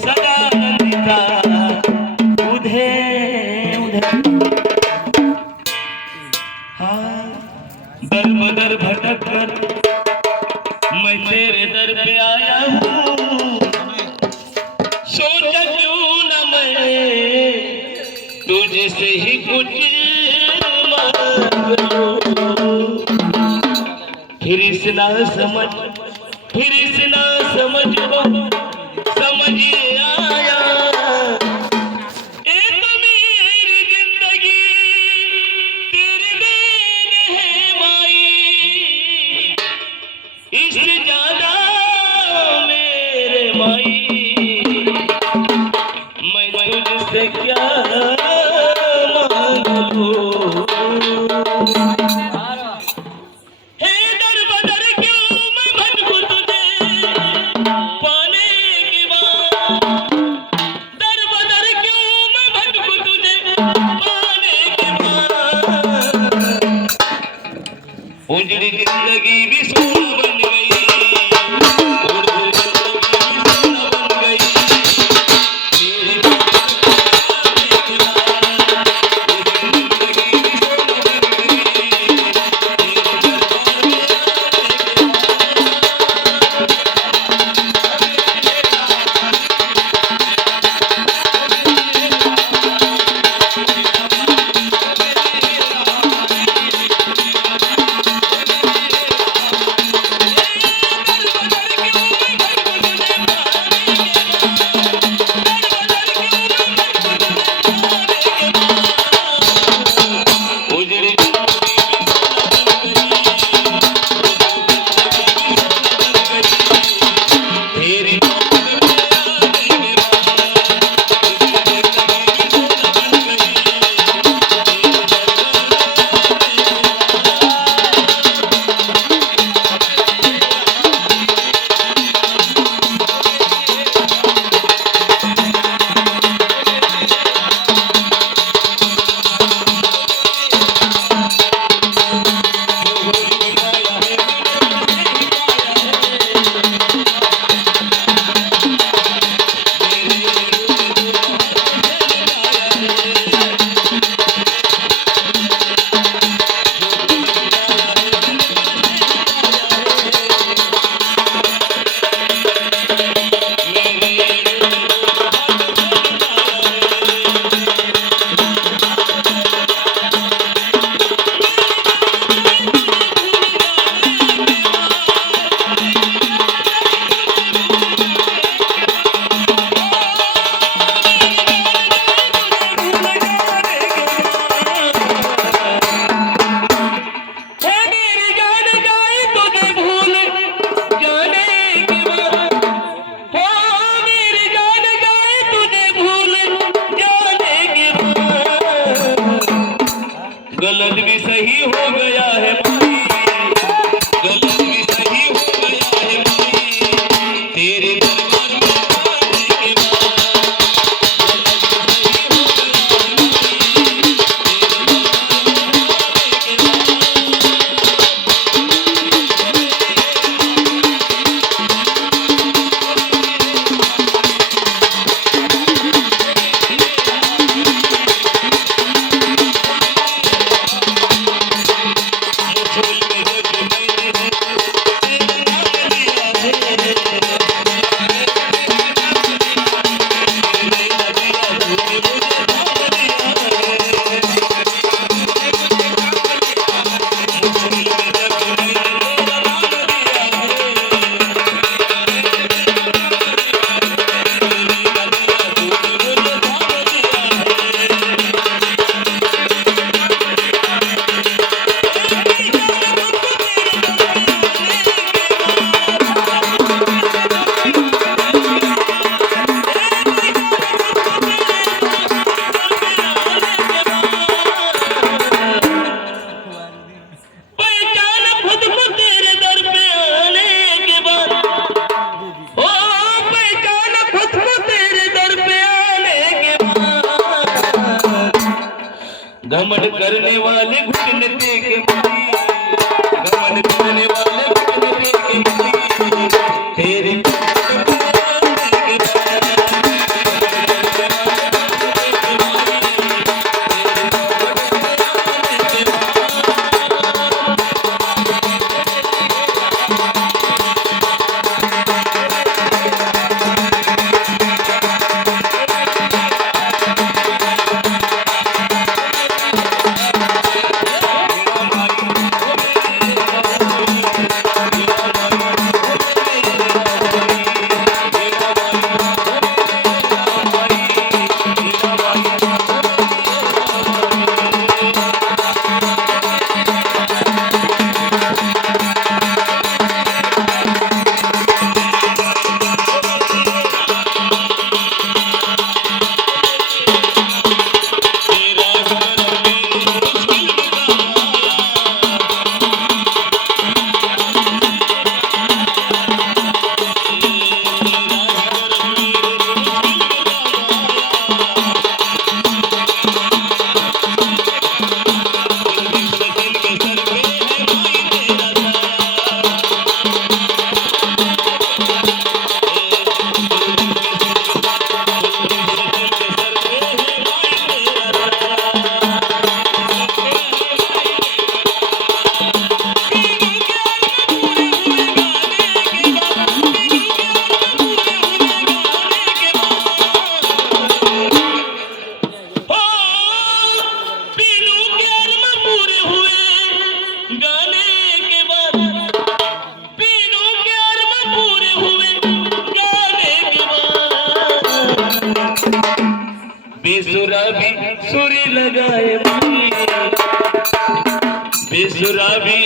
सदा नंदिता उधे उधे हाँ दर बदर भटक कर मैं तेरे दर पे आया हूँ। सोचा क्यों न मैं तुझसे ही कुछ मांग लूं। फिर इसे ना समझ को समझ आया ए तो मेरी जिंदगी तेरे देन है माई। इससे ज्यादा मेरे माई मैं तुझसे क्या मांग लूं। उजड़ी जिंदगी भी सोना बन गई, उजड़ी जिंदगी भी सोना बन गई। तेरी गलत भी सही हो गया है माई, गलत भी सही हो गया है माई। तेरे दरबार में आने के बाद गलत भी सही हो गया है माई। तेरे दरबार घमंड करने वाले घुटने के माई, घमंड करने वाले घुटने के माई। तेरे सुरी लगाए माई बेसुरा भी